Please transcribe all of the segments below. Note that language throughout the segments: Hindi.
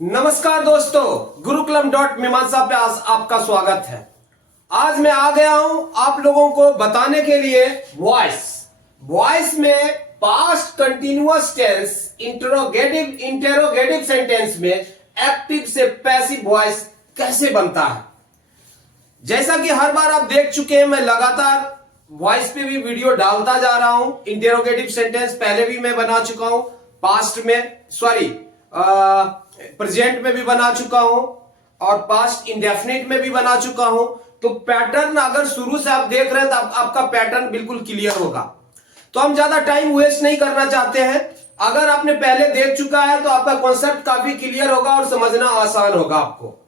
नमस्कार दोस्तों, गुरुकुलम डॉट मीमांसा पे आपका स्वागत है। आज मैं आ गया हूं आप लोगों को बताने के लिए वॉइस में past continuous tense interrogative sentence में एक्टिव से पैसिव वॉइस कैसे बनता है। जैसा कि हर बार आप देख चुके हैं, मैं लगातार वॉइस पे भी वीडियो डालता जा रहा हूं। इंटेरोगेटिव सेंटेंस पहले भी मैं बना चुका हूं, पास्ट में प्रेजेंट में भी बना चुका हूं और पास्ट इंडेफिनिट में भी बना चुका हूं। तो पैटर्न अगर शुरू से आप देख रहे हैं तो आपका पैटर्न बिल्कुल क्लियर होगा। तो हम ज्यादा टाइम वेस्ट नहीं करना चाहते हैं। अगर आपने पहले देख चुका है तो आपका कॉन्सेप्ट काफी क्लियर होगा और समझना आसान होगा आपको।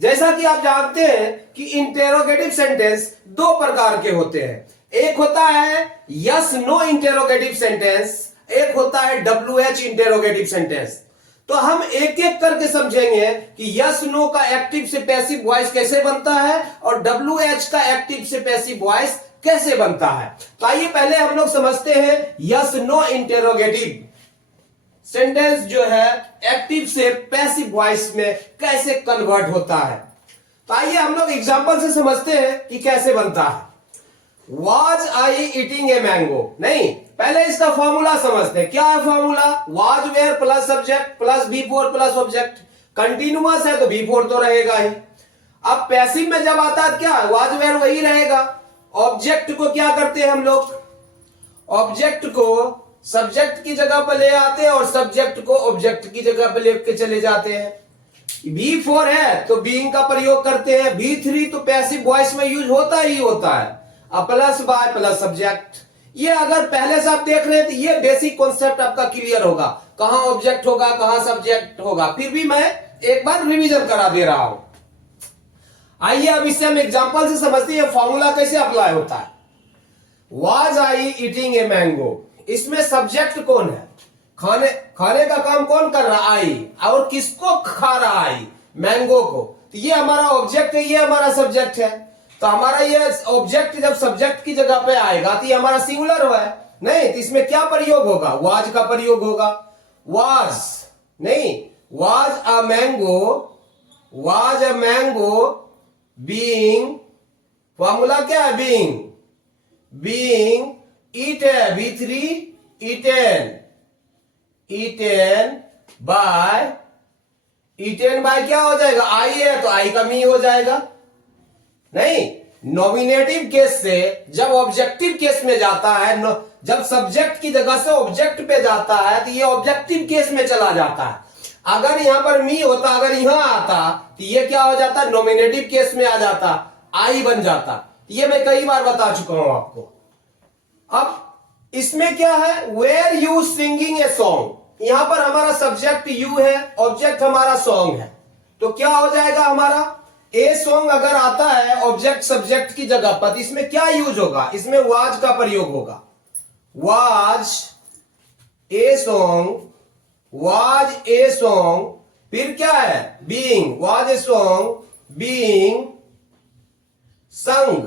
जैसा कि आप जानते हैं कि इंटेरोगेटिव सेंटेंस दो प्रकार के होते हैं। एक होता है यस नो इंटेरोगेटिव सेंटेंस, एक होता है WH इंटेरोगेटिव सेंटेंस। तो हम एक एक करके समझेंगे कि यस नो का एक्टिव से पैसिव वॉइस कैसे बनता है और WH का एक्टिव से पैसिव वॉइस कैसे बनता है। तो आइए पहले हम लोग समझते हैं यस नो इंटेरोगेटिव सेंटेंस जो है एक्टिव से पैसिव वॉइस में कैसे कन्वर्ट होता है। तो आइए हम लोग एग्जांपल से समझते हैं कि कैसे बनता है। Was I eating a mango, नहीं, पहले इसका फॉर्मूला समझते हैं। क्या है formula? Was were plus subject plus V4 plus object. Continuous है तो V4 तो रहेगा ही। अब पैसिव में जब आता है क्या, वाज वेयर वही रहेगा। ऑब्जेक्ट को क्या करते हैं हम लोग, ऑब्जेक्ट को सब्जेक्ट की जगह पर ले आते हैं और सब्जेक्ट को ऑब्जेक्ट की जगह पर लेके चले जाते हैं। V4 है तो बीइंग का प्रयोग करते हैं। V3 तो पैसिव वॉइस में यूज होता ही होता है। अब प्लस बाय प्लस सब्जेक्ट। ये अगर पहले से आप देख रहे हैं तो ये बेसिक कॉन्सेप्ट आपका क्लियर होगा, कहां ऑब्जेक्ट होगा कहां सब्जेक्ट होगा। फिर भी मैं एक बार रिवीजन करा दे रहा हूं। आइए अब इससे हम एग्जांपल से समझते हैं फॉर्मूला कैसे अप्लाई होता है। Was I eating a mango, इसमें सब्जेक्ट कौन है, खाने का काम कौन कर रहा, आई, और किसको खा रहा, आई, मैंगो को। तो ये हमारा ऑब्जेक्ट है, ये हमारा सब्जेक्ट है। तो हमारा ये ऑब्जेक्ट जब सब्जेक्ट की जगह पे आएगा तो ये हमारा सिंगुलर है, नहीं, तो इसमें क्या प्रयोग होगा, वाज का प्रयोग होगा। वाज नहीं, was a mango being, formula क्या है, बीइंग ईट है, V3 ईटेन बाय क्या हो जाएगा, आई है तो आई का मी हो जाएगा। नहीं, नॉमिनेटिव केस से जब ऑब्जेक्टिव केस में जाता है, जब सब्जेक्ट की जगह से ऑब्जेक्ट पे जाता है तो ये ऑब्जेक्टिव केस में चला जाता है। अगर यहां पर मी होता, अगर यहां आता तो ये क्या हो जाता, नॉमिनेटिव केस में आ जाता, आई बन जाता। ये मैं कई बार बता चुका हूं आपको। अब इसमें क्या है, were you singing a song, यहां पर हमारा सब्जेक्ट यू है, ऑब्जेक्ट हमारा सॉन्ग है। तो क्या हो जाएगा हमारा, ए सॉन्ग अगर आता है ऑब्जेक्ट सब्जेक्ट की जगह पर, इसमें क्या यूज होगा, इसमें वाज का प्रयोग होगा। वाज ए सॉन्ग, फिर क्या है, being, was a song being संग,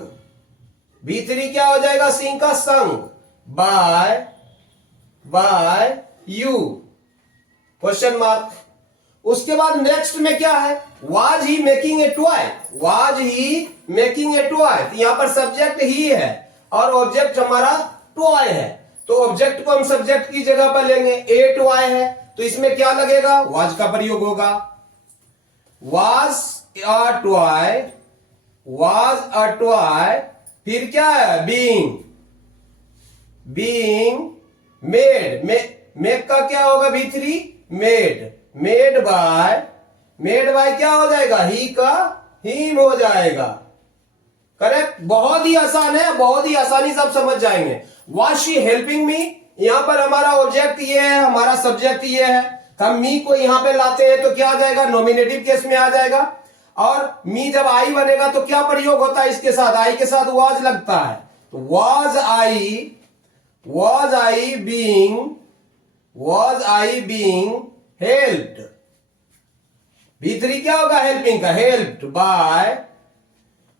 V3 क्या हो जाएगा, सिंग का संग, बाय यू, क्वेश्चन मार्क। उसके बाद नेक्स्ट में क्या है, was he making a toy, तो यहां पर सब्जेक्ट ही है और ऑब्जेक्ट हमारा टॉय है। तो ऑब्जेक्ट को हम सब्जेक्ट की जगह पर लेंगे, ए टॉय है तो इसमें क्या लगेगा, वाज का प्रयोग होगा। वाज अ टॉय, फिर क्या है, बीइंग मेड का क्या होगा, V3 मेड बाय क्या हो जाएगा, ही का हिम हो जाएगा। करेक्ट, बहुत ही आसान है, बहुत ही आसानी से आप समझ जाएंगे। वाज शी हेल्पिंग मी, यहां पर हमारा ऑब्जेक्ट ये है, हमारा सब्जेक्ट ये है। हम मी को यहां पे लाते हैं तो क्या आ जाएगा, नॉमिनेटिव केस में आ जाएगा। और मी जब आई बनेगा तो क्या प्रयोग होता है इसके साथ, आई के साथ वाज लगता है। तो was I being helped, V3 क्या होगा, हेल्पिंग का,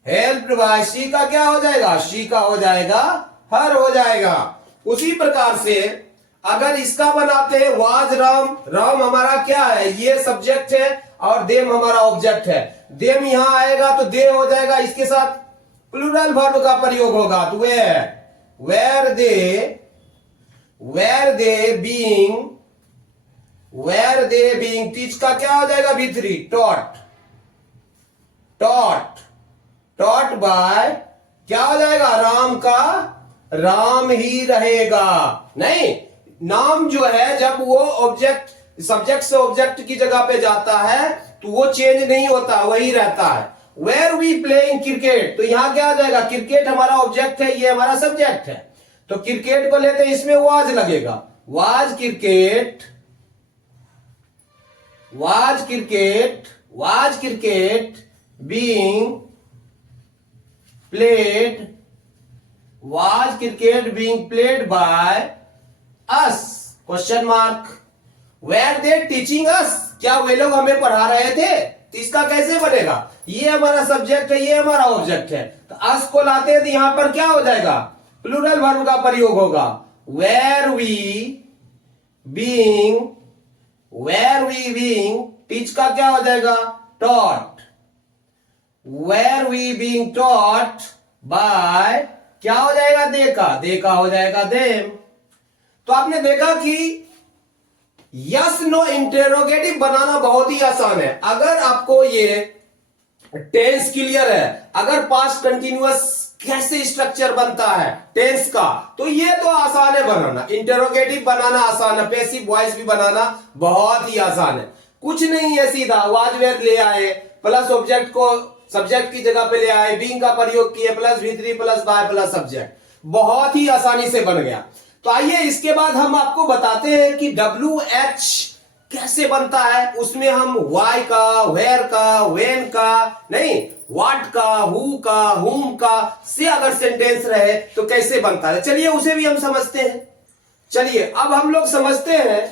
हेल्प्ड बाय, शी का क्या हो जाएगा, शी का हो जाएगा, हर हो जाएगा। उसी प्रकार से अगर इसका बनाते हैं वाज राम, राम हमारा क्या है, ये सब्जेक्ट है और देम हमारा ऑब्जेक्ट है। देम यहां आएगा तो दे हो जाएगा, इसके साथ प्लूरल वर्ब का प्रयोग होगा तो वेर दे बीइंग टीच का क्या हो जाएगा V3 टॉट बाय क्या हो जाएगा राम का राम ही रहेगा। नहीं, नाम जो है जब वो ऑब्जेक्ट सब्जेक्ट से ऑब्जेक्ट की जगह पे जाता है तो वो चेंज नहीं होता, वही रहता है। वेयर वी प्लेइंग क्रिकेट, तो यहां क्या आ जाएगा, क्रिकेट हमारा ऑब्जेक्ट है, ये हमारा सब्जेक्ट है, तो क्रिकेट को लेते हैं, इसमें वाज लगेगा, was cricket being played by us question mark. Were they teaching us, क्या वे लोग हमें पढ़ा रहे थे, तो इसका कैसे बनेगा, ये हमारा सब्जेक्ट है, ये हमारा ऑब्जेक्ट है, तो अस को लाते हैं तो यहां पर क्या हो जाएगा, प्लूरल वर्ब का प्रयोग होगा। वेयर वी बीइंग टीच का क्या हो जाएगा taught, were we being taught by क्या हो जाएगा दे का हो जाएगा देम। तो आपने देखा कि यस नो इंटेरोगेटिव बनाना बहुत ही आसान है। अगर आपको ये टेंस क्लियर है, अगर पास्ट कंटिन्यूअस कैसे स्ट्रक्चर बनता है टेंस का, तो ये तो आसान है बनाना, इंटेरोगेटिव बनाना आसान है, पैसिव वॉइस भी बनाना बहुत ही आसान है। कुछ नहीं है, सीधा वाज वेयर ले आए, प्लस ऑब्जेक्ट को सब्जेक्ट की जगह पे ले आए, बीइंग का प्रयोग किए, plus V3 plus by plus subject, बहुत ही आसानी से बन गया। तो आइए इसके बाद हम आपको बताते हैं कि WH कैसे बनता है। उसमें हम वाई का, वेयर का, वेन का नहीं, व्हाट का, हु का, हुम का से अगर सेंटेंस रहे तो कैसे बनता है, चलिए उसे भी हम समझते हैं। चलिए अब हम लोग समझते हैं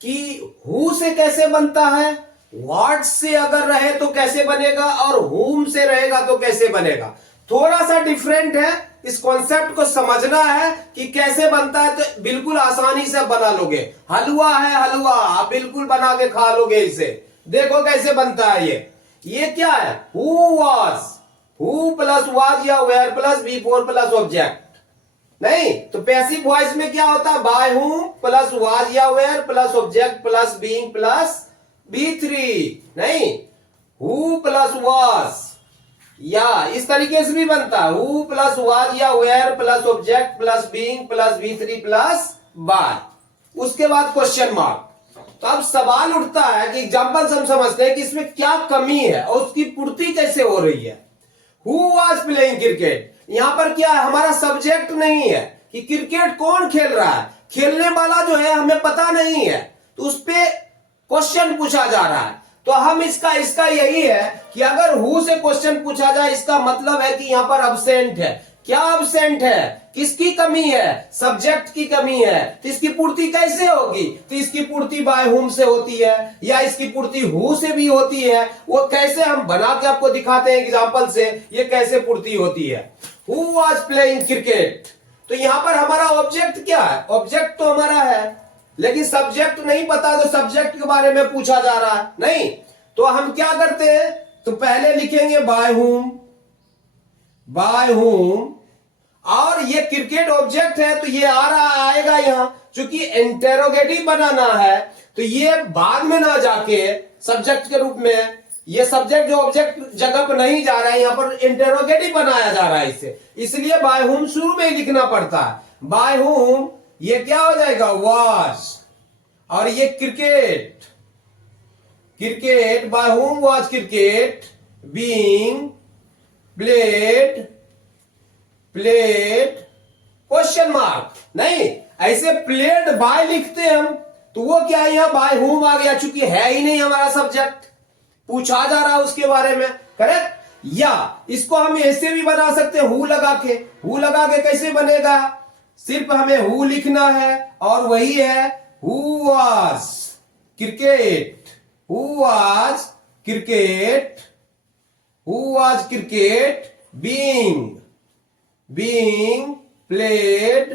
कि हु से कैसे बनता है, व्हाट से अगर रहे तो कैसे बनेगा, और हुम से रहेगा तो कैसे बनेगा। थोड़ा सा डिफरेंट है, इस कॉन्सेप्ट को समझना है कि कैसे बनता है, तो बिल्कुल आसानी से बना लोगे। हलवा है हलवा, आप बिल्कुल बना के खा लोगे इसे। देखो कैसे बनता है ये क्या है, who was, who plus was या where plus V4 plus object. नहीं तो पैसिव वॉइस में क्या होता है, बाय हुम प्लस वाज या where plus object plus being plus V3। नहीं, हु प्लस वाज या इस तरीके से भी बनता है, हु प्लस वाज या where plus object plus being plus V3 plus by, उसके बाद क्वेश्चन मार्क। तो अब सवाल उठता है कि एग्जांपल्स हम समझते हैं कि इसमें क्या कमी है और उसकी पूर्ति कैसे हो रही है। हु वाज प्लेइंग क्रिकेट, यहां पर क्या है, हमारा सब्जेक्ट नहीं है कि क्रिकेट कौन खेल रहा है, खेलने वाला जो है हमें पता नहीं है, तो उस पे क्वेश्चन पूछा जा रहा है। तो हम इसका यही है कि अगर हु से क्वेश्चन पूछा जाए, इसका मतलब है कि यहां पर अब्सेंट है। क्या अब्सेंट है, किसकी कमी है, सब्जेक्ट की कमी है, तो इसकी पूर्ति कैसे होगी, तो इसकी पूर्ति बाय हुम से होती है या इसकी पूर्ति हु से भी होती है। वो कैसे हम बना के आपको दिखाते हैं एग्जांपल से, ये कैसे पूर्ति होती है। हु वाज प्लेइंग क्रिकेट, तो यहां पर हमारा ऑब्जेक्ट क्या है, ऑब्जेक्ट तो हमारा है लेकिन सब्जेक्ट नहीं पता, तो सब्जेक्ट के बारे में पूछा जा रहा है। नहीं तो हम क्या करते हैं, तो पहले लिखेंगे बाय हुम, और ये क्रिकेट ऑब्जेक्ट है तो ये आएगा यहां, क्योंकि इंटेरोगेटिव बनाना है तो ये बाद में ना जाके सब्जेक्ट के रूप में, ये सब्जेक्ट जो ऑब्जेक्ट जगह पर नहीं जा रहा है, यहां पर इंटेरोगेटिव बनाया जा रहा है इसे, इसलिए बाय हुम शुरू में ही लिखना पड़ता है। बाय हुम ये क्या हो जाएगा वाज, और ये cricket bye whom was cricket being played question mark. नहीं ऐसे प्लेड बाय लिखते हम तो वो क्या है, यहां बाय हुम आ गया, चूंकि है ही नहीं हमारा सब्जेक्ट, पूछा जा रहा है उसके बारे में, करेक्ट। या इसको हम ऐसे भी बना सकते हैं, हु लगा के कैसे बनेगा, सिर्फ हमें हु लिखना है और वही है who was cricket being played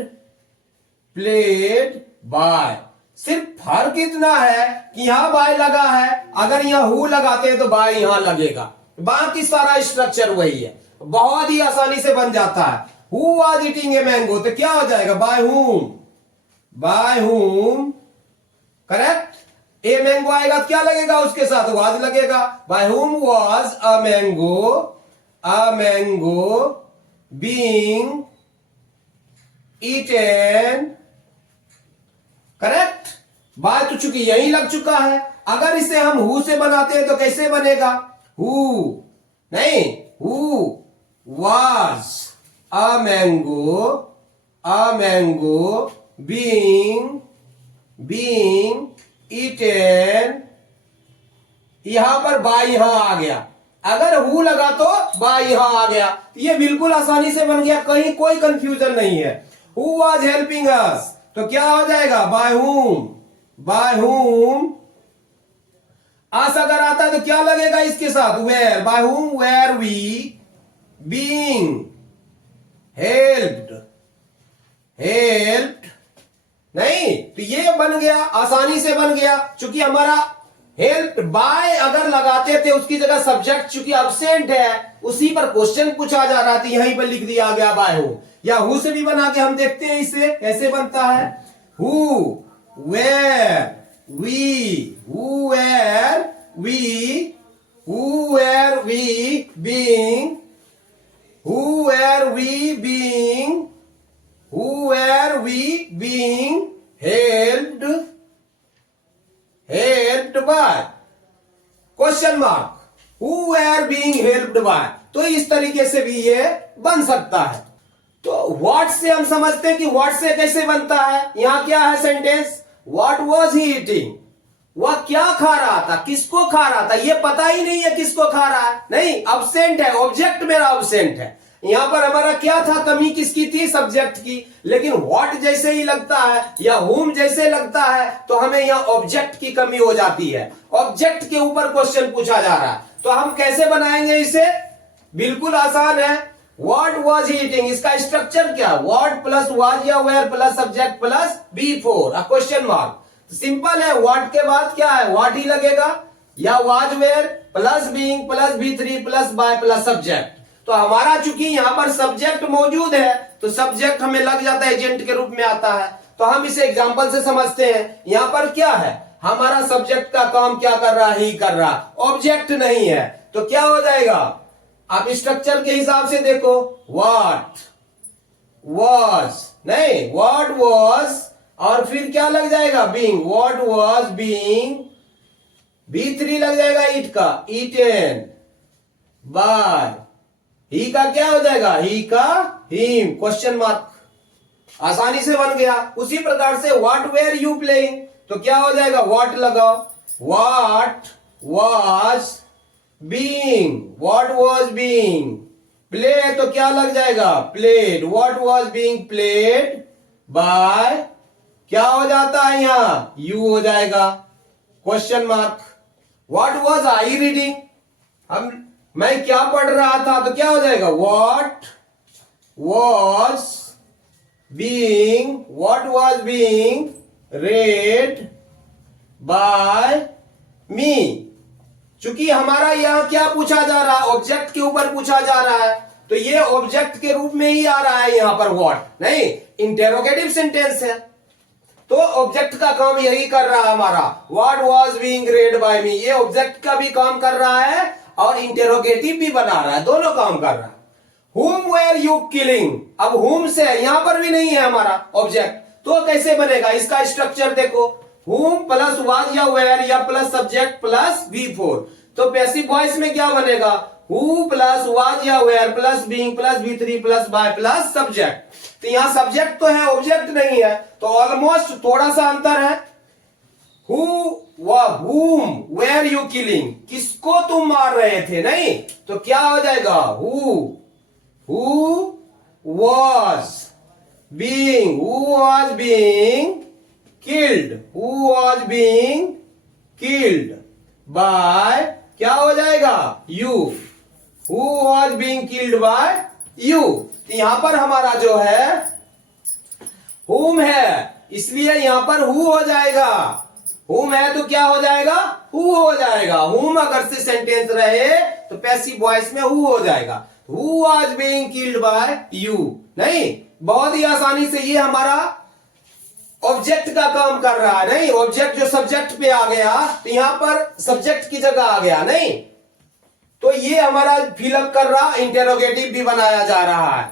bye. सिर्फ फर्क इतना है कि यहां बाय लगा है, अगर यहां हु लगाते हैं तो बाय यहां लगेगा। बाकी सारा स्ट्रक्चर वही है, बहुत ही आसानी से बन जाता है। Who was eating a mango, तो क्या हो जाएगा? By whom, by whom, correct. A mango आएगा तो क्या लगेगा उसके साथ? वाज लगेगा। By whom was a mango being eaten, correct. By तो चूंकि यही लग चुका है, अगर इसे हम हु से बनाते हैं तो कैसे बनेगा? हु नहीं, who was a mango being eaten. यहां पर बाय यहां आ गया, अगर हु लगा तो बाय यहां आ गया। ये बिल्कुल आसानी से बन गया, कहीं कोई कंफ्यूजन नहीं है। हु वाज हेल्पिंग अस, तो क्या हो जाएगा? By whom. अस अगर आता है तो क्या लगेगा इसके साथ? Were. By whom were we being helped नहीं, तो ये बन गया, आसानी से बन गया। चूंकि हमारा हेल्प बाय अगर लगाते थे उसकी जगह सब्जेक्ट चूंकि अब्सेंट है, उसी पर क्वेश्चन पूछा जा रहा था, यहीं पर लिख दिया गया बाय हु। या हु से भी बना के हम देखते हैं इसे कैसे बनता है। Who were we being helped by question mark, who were being helped by. तो इस तरीके से भी ये बन सकता है। तो व्हाट से हम समझते हैं कि व्हाट से कैसे बनता है। यहां क्या है sentence? What was he eating, वह क्या खा रहा था, किसको खा रहा था, ये पता ही नहीं है किसको खा रहा है। नहीं, अब्सेंट है, ऑब्जेक्ट मेरा अब्सेंट है। यहां पर हमारा क्या था? कमी किसकी थी? सब्जेक्ट की। लेकिन व्हाट जैसे ही लगता है या हुम जैसे लगता है तो हमें यहां ऑब्जेक्ट की कमी हो जाती है। ऑब्जेक्ट के ऊपर क्वेश्चन पूछा जा रहा है, तो हम कैसे बनाएंगे इसे? बिल्कुल आसान है। व्हाट वाज ही ईटिंग, इसका स्ट्रक्चर क्या? व्हाट प्लस वाज या वेयर प्लस सब्जेक्ट प्लस बी4 अ क्वेश्चन मार्क। सिंपल है, व्हाट के बाद क्या है? व्हाट ही लगेगा, या was were plus being plus बी3 प्लस बाय प्लस सब्जेक्ट। तो हमारा चूंकि यहां पर सब्जेक्ट मौजूद है तो सब्जेक्ट हमें लग जाता है, एजेंट के रूप में आता है। तो हम इसे एग्जांपल से समझते हैं। यहां पर क्या है? हमारा सब्जेक्ट का काम क्या कर रहा है? ही कर रहा, ऑब्जेक्ट नहीं है। तो क्या हो जाएगा? आप स्ट्रक्चर के हिसाब से देखो, व्हाट वाज नहीं, व्हाट वाज और फिर क्या लग जाएगा? Being, what was being, B3 लग जाएगा ईट का, ईटेन बाय, ही का क्या हो जाएगा? ही का हिम, क्वेश्चन मार्क। आसानी से बन गया। उसी प्रकार से व्हाट वेयर यू प्लेइंग, तो क्या हो जाएगा? व्हाट लगाओ, what was being, what was being play, तो क्या लग जाएगा? Played, what was being played by, क्या हो जाता है यहां? यू हो जाएगा, question mark. What was I reading, मैं क्या पढ़ रहा था, तो क्या हो जाएगा? What was being read by me. चूंकि हमारा यहां क्या पूछा जा रहा है? ऑब्जेक्ट के ऊपर पूछा जा रहा है, तो ये ऑब्जेक्ट के रूप में ही आ रहा है यहां पर। व्हाट नहीं, इंटेरोगेटिव सेंटेंस है, तो ऑब्जेक्ट का काम यही कर रहा है हमारा। What was being read by me, ये ऑब्जेक्ट का भी काम कर रहा है और इंटेरोगेटिव भी बना रहा है, दोनों काम कर रहा है। whom were you killing, अब whom से यहां पर भी नहीं है हमारा ऑब्जेक्ट, तो कैसे बनेगा? इसका स्ट्रक्चर देखो, whom प्लस was या were या प्लस सब्जेक्ट प्लस V4। तो पैसिव वॉइस में क्या बनेगा? who प्लस was या were plus being plus V3 plus by plus subject. तो यहां सब्जेक्ट तो है, ऑब्जेक्ट नहीं है, तो ऑलमोस्ट थोड़ा सा अंतर है। whom were you killing, किसको तुम मार रहे थे, नहीं, तो क्या हो जाएगा? who was being killed by, क्या हो जाएगा? you, who was being killed by you। तो यहां पर हमारा जो है whom है, इसलिए यहां पर हु हो जाएगा। हुम है तो क्या हो जाएगा? हु हो जाएगा। हुम अगर से सेंटेंस रहे तो पैसिव वॉइस में हु हो जाएगा। Who was being killed by you. नहीं, बहुत ही आसानी से ये हमारा ऑब्जेक्ट का काम कर रहा है। नहीं, ऑब्जेक्ट जो सब्जेक्ट पे आ गया तो यहां पर सब्जेक्ट की जगह आ गया। नहीं, तो ये हमारा फिलअप कर रहा, इंटेरोगेटिव भी बनाया जा रहा है।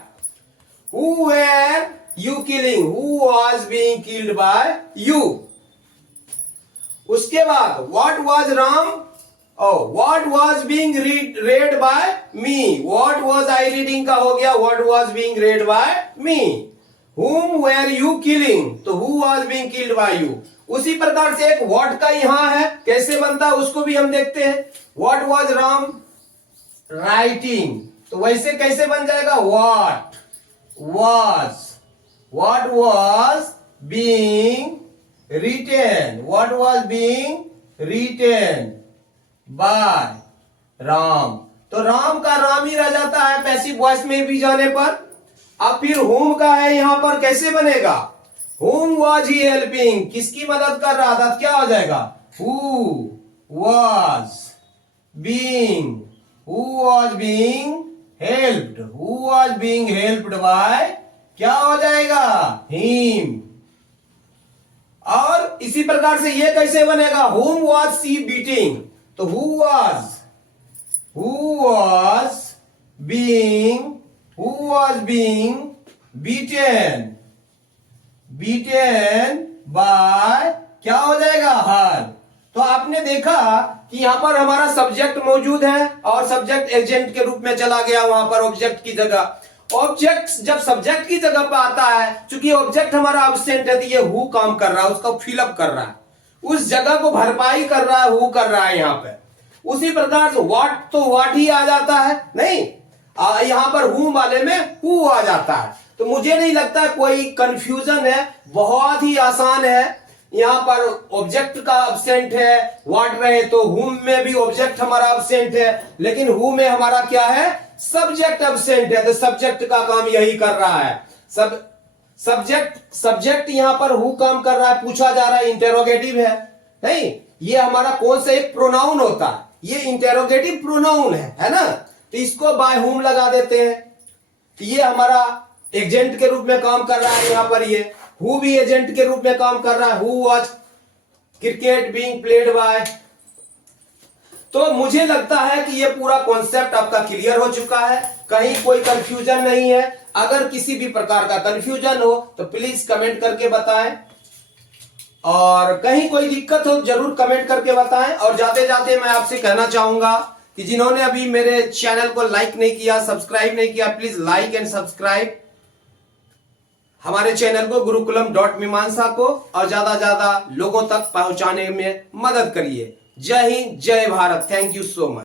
Who were you killing? Who was being killed by you. उसके बाद what was Ram? What was being read by me. What was I reading का हो गया what was being read by me. Whom were you killing? तो who was being killed by you। उसी प्रकार से एक what का यहां है, कैसे बनता है उसको भी हम देखते हैं। What was Ram writing? तो वैसे कैसे बन जाएगा? What was being written? What was being written by Ram। तो राम का राम ही रह जाता है पैसिव वॉइस में भी जाने पर। अब फिर होम का है यहां पर, कैसे बनेगा? होम वाज ही हेल्पिंग, किसकी मदद कर रहा था? क्या हो जाएगा? Who was being helped bye, क्या हो जाएगा? हिम। और इसी प्रकार से ये कैसे बनेगा? होम वाज सी बीटिंग, तो who was being beaten by, क्या हो जाएगा? हर। तो आपने देखा कि यहां पर हमारा सब्जेक्ट मौजूद है और सब्जेक्ट एजेंट के रूप में चला गया वहां पर ऑब्जेक्ट की जगह। ऑब्जेक्ट जब सब्जेक्ट की जगह पर आता है, चूंकि ऑब्जेक्ट हमारा एब्सेंट है तो ये हु काम कर रहा है, उसका फिलअप कर रहा है, उस जगह को भरपाई कर रहा है, हु कर रहा है यहां पे। उसी प्रकार से व्हाट तो व्हाट ही आ जाता है। नहीं, यहां पर हु वाले में हु आ जाता है। तो मुझे नहीं लगता कोई कंफ्यूजन है, बहुत ही आसान है। यहां पर ऑब्जेक्ट का एब्सेंट है, व्हाट रहे तो हुम में भी ऑब्जेक्ट हमारा एब्सेंट है, लेकिन हु में हमारा क्या है? सब्जेक्ट एब्सेंट है। तो सब्जेक्ट का काम यही कर रहा है। सब्जेक्ट यहां पर हु काम कर रहा है, पूछा जा रहा है, इंटेरोगेटिव है। नहीं, ये हमारा कौन सा एक प्रोनाउन होता है, ये इंटेरोगेटिव प्रोनाउन है ना, तो इसको बाय हुम लगा देते हैं। तो ये हमारा एजेंट के रूप में काम कर रहा है। यहां पर ये हु भी एजेंट के रूप में काम कर रहा है। Who was cricket being played bye. तो मुझे लगता है कि ये पूरा कॉन्सेप्ट आपका क्लियर हो चुका है, कहीं कोई कंफ्यूजन नहीं है। अगर किसी भी प्रकार का कंफ्यूजन हो तो प्लीज कमेंट करके बताएं, और कहीं कोई दिक्कत हो जरूर कमेंट करके बताएं। और जाते जाते मैं आपसे कहना चाहूंगा कि जिन्होंने अभी मेरे चैनल को लाइक नहीं किया, सब्सक्राइब नहीं किया, प्लीज लाइक एंड सब्सक्राइब हमारे चैनल को, गुरुकुलम.मीमांसा को, और ज्यादा लोगों तक पहुंचाने में मदद करिए। जय हिंद, जय Bharat. Thank you so much.